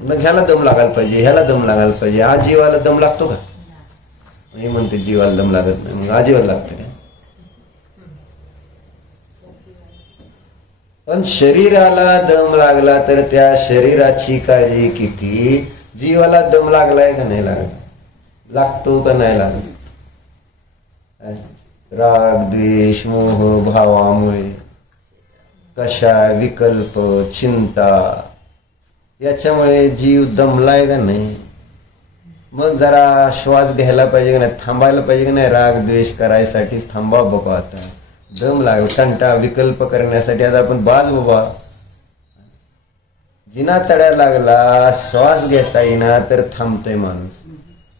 मग ह्याला दम लागायला पाहिजे, ह्याला दम लागायला पाहिजे. आजीवाला दम लागतो का, मी म्हणते जीवाला दम लागत नाही, मग आजीवाला लागतं का. पण शरीराला दम लागला तर त्या शरीराची काळजी किती, जीवाला दम लागलाय का नाही लागला, लागतो का नाही लागत. राग द्वेष मोह भावामुळे कशा विकल्प चिंता याच्यामुळे जीव दमलाय का नाही. मग जरा श्वास घ्यायला पाहिजे का नाही, थांबायला पाहिजे का नाही. राग द्वेष करायसाठी थांबा बाबा, आता दम लागला, कंटाळा विकल्प करण्यासाठी आता आपण बाज बाबा. जिना चढायला लागला, श्वास घेता येईना तर थांबतय माणूस.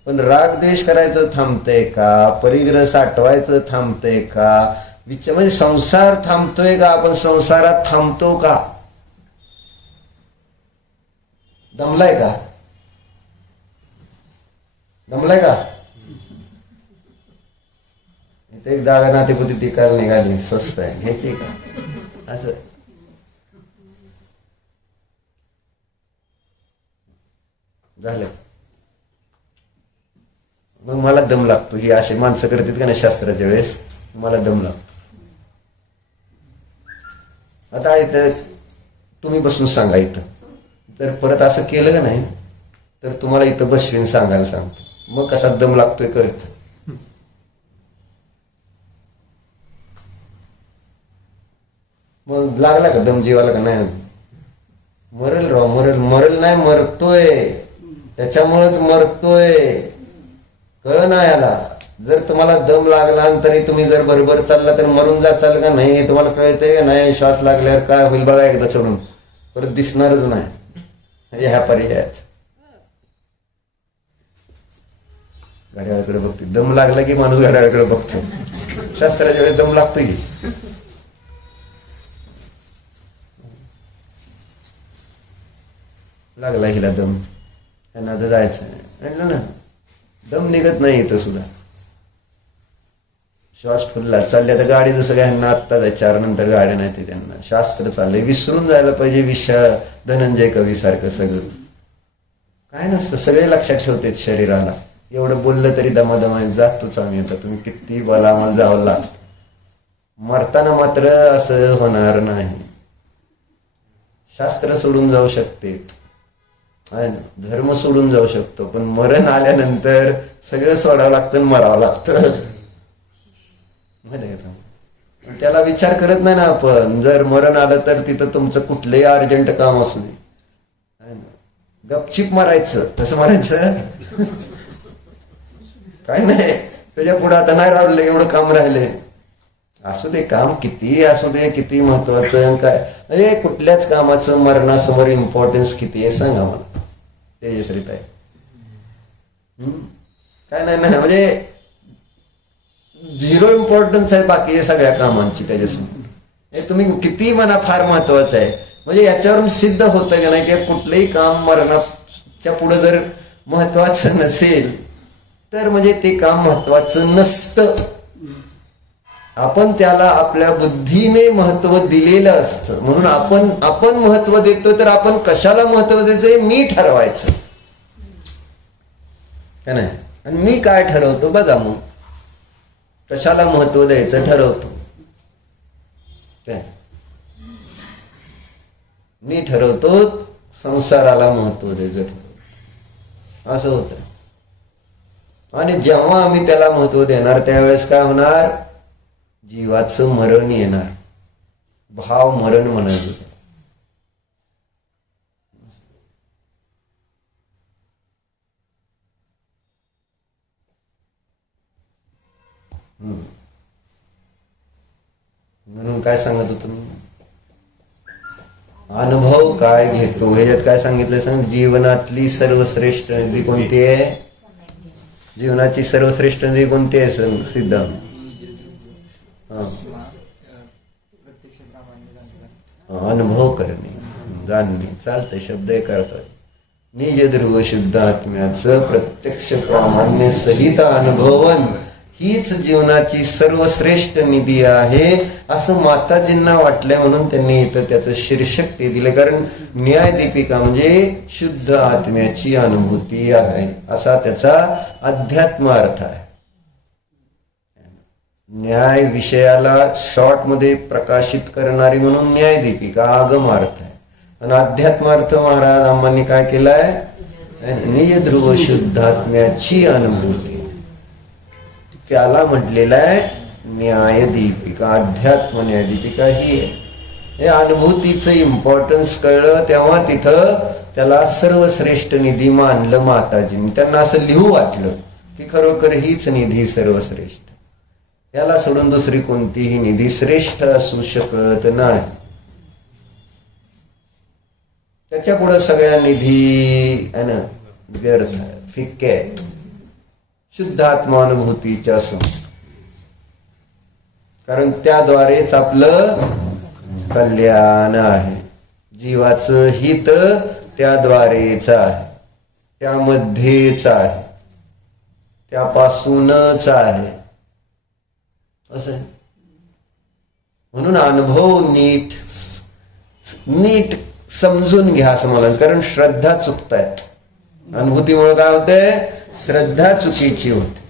पण राग द्वेष करायचं थांबतंय का, परिग्रह साठवायचं थांबतंय का, म्हणजे संसार थांबतोय का, आपण संसारात थांबतो का. दमलाय का, दमलाय का. इथे एक जागा नातेपुती ती काल निघाली, स्वस्त आहे, घ्यायची का असं. झालं मग मला दम लागतो. ही अशी माणसं करतात का नाही शास्त्राच्या वेळेस, मला दम लागतो. आता इथं तुम्ही बसून सांगा, इथं तर परत असं केलं का नाही तर तुम्हाला इथं बसवीन सांगायला सांगतो. मग कसा दम लागतोय कळत. मग लागला का दम जीवाला का नाही. मरल राव, मरल, मरल नाही, मरतोय, त्याच्यामुळेच मरतोय, कळ ना याला. जर तुम्हाला दम लागला तरी तुम्ही जर बरोबर चालला तर मरून जाचाल का नाही, तुम्हाला कळतंय का नाही. श्वास लागल्यावर काय होईल बघा एकदा चढून, परत दिसणारच नाही. ह्या पर्यायात घड्याळाकडे बघते. दम लागला की माणूस घड्याळाकडे बघतो. शास्त्राच्या वेळेस दम लागतो की लागला हिला दम, त्यांना आता जायचं म्हणलं ना, दम निघत नाही इथं सुद्धा. श्वास फुलला, चालले तर गाडी जसं काय ह्यांना आत्ता जाय, 4 नंतर गाड्या नाही ते, त्यांना शास्त्र चाललंय, विसरून जायला पाहिजे. धनंजय कवी सारखं सगळं काय नसतं, सगळे लक्षात ठेवतात शरीराला. एवढं बोललं तरी दमादमा जातोच आम्ही. आता तुम्ही किती बोला आम्हाला जावं लागतं. मरताना मात्र असं होणार नाही. शास्त्र सोडून जाऊ शकते, धर्म सोडून जाऊ शकतो, पण मरण आल्यानंतर सगळं सोडावं लागतं, मरावं लागतं. माहिती का. त्याला विचार करत नाही ना आपण. जर मरण आलं तर तिथं तुमचं कुठलंही अर्जंट काम असू दे, गपचिप मरायचं. कसं मरायचं काय नाही, त्याच्या पुढे आता नाही राहिलं, एवढं काम राहिले. असू दे काम किती असू दे, किती महत्वाचं काय, म्हणजे कुठल्याच कामाचं मरणासमोर इम्पॉर्टन्स किती आहे सांगा मला तेजश्रीत आहे. काय नाही ना, म्हणजे 0 इम्पॉर्टन्स आहे बाकी सगळ्या कामांची त्याच्यासमोर. हे तुम्ही किती म्हणा फार महत्वाचं आहे. म्हणजे याच्यावरून सिद्ध होतं का नाही की कुठलंही काम मरणाच्या पुढे जर महत्वाचं नसेल तर म्हणजे ते काम महत्वाचं नसतं. आपण त्याला आपल्या बुद्धीने महत्व दिलेलं असतं, म्हणून आपण महत्व देतो. तर आपण कशाला महत्व द्यायचं मी ठरवायचं का नाही. आणि मी काय ठरवतो बघा, मग कशाला महत्व द्यायचं ठरवतो काय. मी ठरवतो संसाराला महत्व द्यायचं ठरवतो, असं होतं. आणि जेव्हा आम्ही त्याला महत्व देणार त्यावेळेस काय होणार, जीवाचं मरण येणार. भाव मरण म्हणायचं. म्हणून काय सांगत होतो मी, अनुभव काय घेतो ह्याच्यात काय सांगितलं सांग. जीवनातली सर्वश्रेष्ठ नदी कोणती आहे, जीवनाची सर्वश्रेष्ठ नदी कोणती आहे सिद्ध. अनुभव करणे, जाणणे, चालतं शब्द हे करतात. निज ध्रुव शुद्ध आत्म्याचं प्रत्यक्ष प्रामाण्य सहित अनुभवन हीच जीवनाची सर्वश्रेष्ठ निधी आहे असं माताजींना वाटलं, म्हणून त्यांनी इथं त्याचं शीर्षक ते दिले. कारण न्यायदीपिका म्हणजे शुद्ध आत्म्याची अनुभूती आहे असा त्याचा अध्यात्म अर्थ आहे. न्याय विषयाला शॉर्ट मध्ये प्रकाशित करणारी म्हणून न्यायदीपिका आगमार्थ आहे. आणि अध्यात्मार्थ महाराज आम्हांनी काय केलाय? निज ध्रुव शुद्धात्म्याची अनुभूती, त्याला म्हटलेलं आहे न्यायदीपिका. अध्यात्म न्यायदीपिका ही आहे. हे अनुभूतीचं इम्पॉर्टन्स कळलं तेव्हा तिथं त्याला सर्वश्रेष्ठ निधी मानलं माताजींनी. त्यांना असं लिहू वाटलं की खरोखर हीच निधी सर्वश्रेष्ठ, याला सोडून दुसरी कोणतीही निधी श्रेष्ठ असू शकत नाही. त्याच्या पुढे सगळ्या निधी व्यर्थ फिक्के आहेत. शुद्ध आत्मानुभूतीच्या समोर, कारण त्याद्वारेच आपलं कल्याण आहे. जीवाचं हित त्याद्वारेच आहे, त्यामध्येच आहे, त्यापासूनच आहे असं आहे. म्हणून अनुभव नीट नीट समजून घ्या असं मला, कारण श्रद्धा चुकतायत. अनुभूतीमुळे काय होते? श्रद्धा चुकीची होते.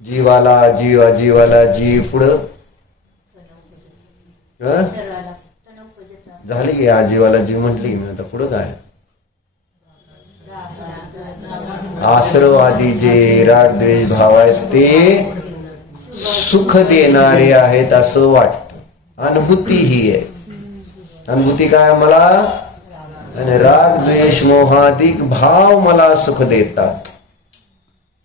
जीवाला जीव पुढं झाली की या जीवाला जीव म्हटली की आता पुढं काय? आश्रवादी जे राग द्वेष भाव आहेत ते सुख देणारे आहेत असं वाटतं. अनुभूती ही आहे. अनुभूती काय? मला राग द्वेष मोहाधिक भाव मला सुख देतात,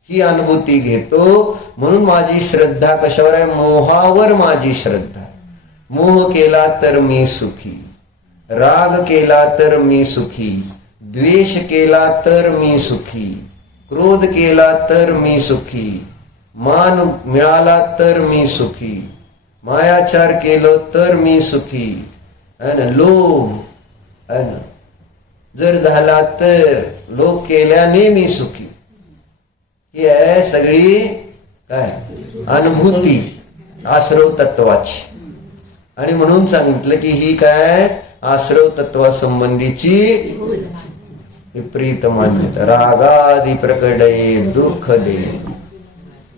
ही अनुभूती घेतो. म्हणून माझी श्रद्धा कशावर आहे? मोहावर माझी श्रद्धा. मोह केला तर मी सुखी, राग केला तर मी सुखी, द्वेष केला तर मी सुखी, क्रोध केला तर मी सुखी, मान मिळाला तर मी सुखी, मायाचार केलं तर मी सुखी, लोभ जर झाला तर लोभ केल्याने मी सुखी. ही आहे सगळी काय? अनुभूती आश्रव तत्वाची. आणि म्हणून सांगितलं की ही काय? आश्रव तत्वासंबंधीची विपरीत मान्यता. रागादि प्रकटे दुःख दे,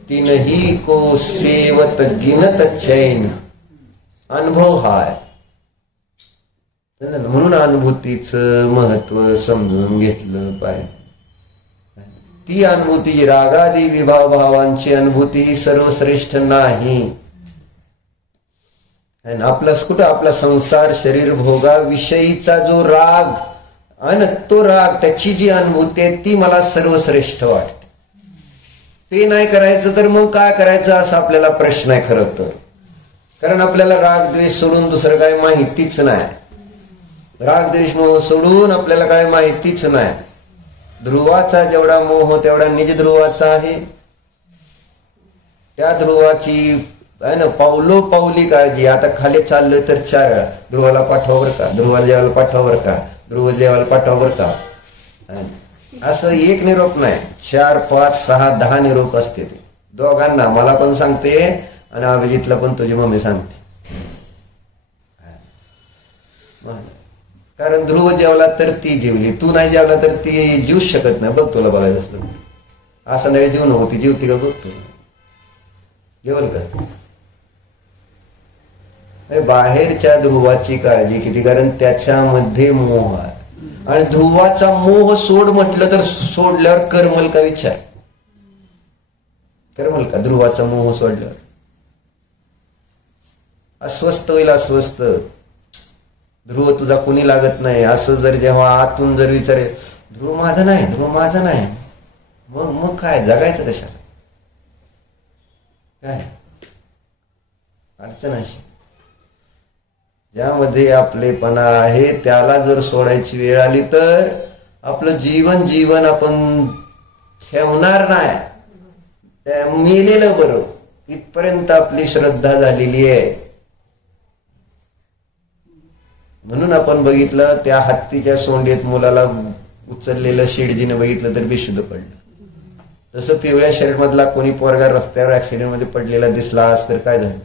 तीनही को सेवत गिनत चैन. अनुभव हाय. म्हणून अनुभूतीचं महत्व समजून घेतलं पाहिजे. ती अनुभूती रागादी विभाव भावांची अनुभूती ही सर्वश्रेष्ठ नाही. आपला कुठं? आपला संसार शरीर भोगा विषयीचा जो राग आणि तो राग, त्याची जी अनुभूती आहे ती मला सर्वश्रेष्ठ वाटते. ते नाही करायचं तर मग काय करायचं असा आपल्याला प्रश्न आहे खरं तर. कारण आपल्याला राग द्वेष सोडून दुसरं काय माहितीच नाही. राग द्वेष मोह सोडून आपल्याला काय माहितीच नाही. ध्रुवाचा जेवढा मोह तेवढा निज ध्रुवाचा आहे. त्या ध्रुवाची आहे ना पावलो पावली काळजी. आता खाली चाललोय तर 4 वेळा ध्रुवाला पाठवावर का, ध्रुवाला जेवायला पाठवावर का, ध्रुव जेवायला पाठवावर का, असं एक निरोप नाही. 4, 5, 6, 10 निरोप असते ते दोघांना. मला पण सांगते आणि अभिजितला पण तुझी मम्मी सांगते. कारण ध्रुव जेवला तर ती जेवली, तू नाही जेवला तर ती जीवच शकत नाही. बघ तुला बघायचं असलं असं नाही जीव नव्हती, जीवती का? बघ तू जेवल का? बाहेरच्या ध्रुवाची काळजी किती, कारण त्याच्यामध्ये मोह आहे. आणि ध्रुवाचा मोह सोड म्हटलं तर सोडल्यावर करमल का? विचार करमल का? ध्रुवाचा मोह सोडल्यावर अस्वस्थ होईल. अस्वस्थ. ध्रुव तुझा कोणी लागत नाही असं जर जेव्हा आतून जर विचारे, ध्रुव माझा नाही, ध्रुव माझा नाही, मग काय जगायचं कशाला? काय अडचण अशी? ज्यामध्ये आपलेपणा आहे त्याला जर सोडायची वेळ आली तर आपलं जीवन आपण ठेवणार नाही. त्या मेलेलं बरं. इथपर्यंत आपली श्रद्धा झालेली आहे. म्हणून आपण बघितलं त्या हत्तीच्या सोंडेत मुलाला उचललेलं शेडजीने बघितलं तर बेशुद्ध पडलं. तसं पिवळ्या शर्ट मधला कोणी पोरगा रस्त्यावर ऍक्सिडेंट मध्ये पडलेला दिसला आज तर काय झालं?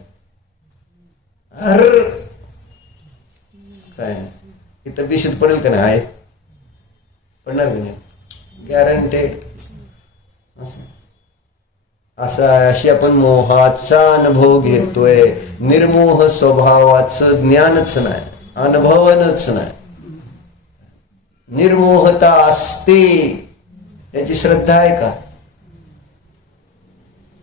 अरे काय इथं बेशुद्ध पडेल का नाही? पडणार का नाही? गॅरंटेड. असं अशी आपण मोहाचा अनुभव घेतोय. निर्मोह स्वभावाचं ज्ञानच नाही, अनुभवनच नाही. निर्मोहता असते त्याची श्रद्धा आहे का?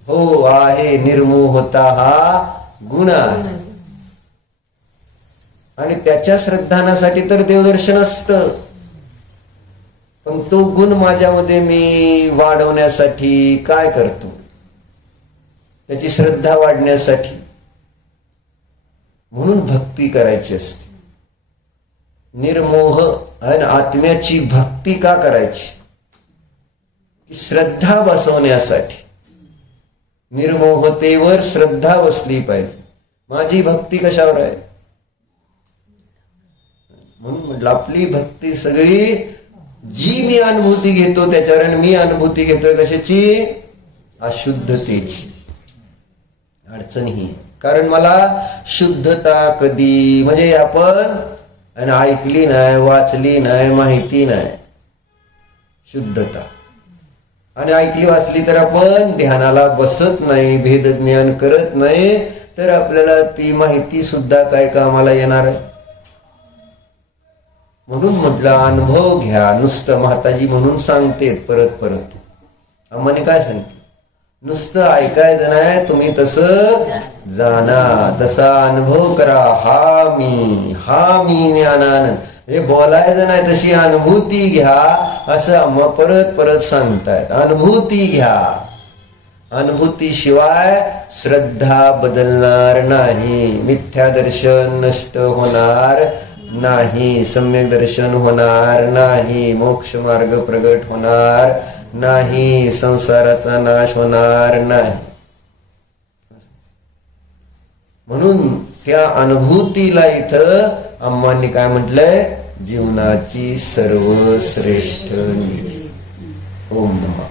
हो आहे. निर्मोहता हा गुण आहे आणि त्याच्या श्रद्धानासाठी तर देवदर्शन असतं. पण तो गुण माझ्यामध्ये मी वाढवण्यासाठी काय करतो? त्याची श्रद्धा वाढण्यासाठी. म्हणून भक्ती करायची असते. निर्मोह आणि आत्म्याची भक्ती का करायची? ती श्रद्धा बसवण्यासाठी. निर्मोहतेवर श्रद्धा बसली पाहिजे. माझी भक्ती कशावर आहे? म्हणून म्हटलं आपली भक्ती सगळी जी मी अनुभूती घेतो त्याच्यावर. आणि मी अनुभूती घेतोय कशाची? अशुद्धतेची. अडचण ही कारण मला शुद्धता कधी म्हणजे आपण ऐकली नाही, वाचली नाही, माहिती नाही. शुद्धता आणि ऐकली वाचली तर आपण ध्यानाला बसत नाही, भेदज्ञान करत नाही, तर आपल्याला ती माहिती सुद्धा काय कामाला येणार आहे. म्हणून म्हटलं अनुभव घ्या. नुसतं माताजी म्हणून सांगते परत परत. आम्हाने काय सांगते? नुसतं ऐकायचं नाही, तुम्ही तसं जाणा, तसा अनुभव करा. हा मी ज्ञानानंद. हे बोलायचं नाही, तशी अनुभूती घ्या असं आम्हा परत परत सांगतायत. अनुभूती घ्या. अनुभूतीशिवाय श्रद्धा बदलणार नाही. मिथ्या दर्शन नष्ट होणार नाही. सम्यक दर्शन होणार नाही. मोक्ष मार्ग प्रगट होणार नाही. संसाराचा नाश होणार नाही. म्हणून त्या अनुभूतीला इथं अम्मांनी काय म्हटलंय? जीवनाची सर्वश्रेष्ठ निधी. ओम नमः.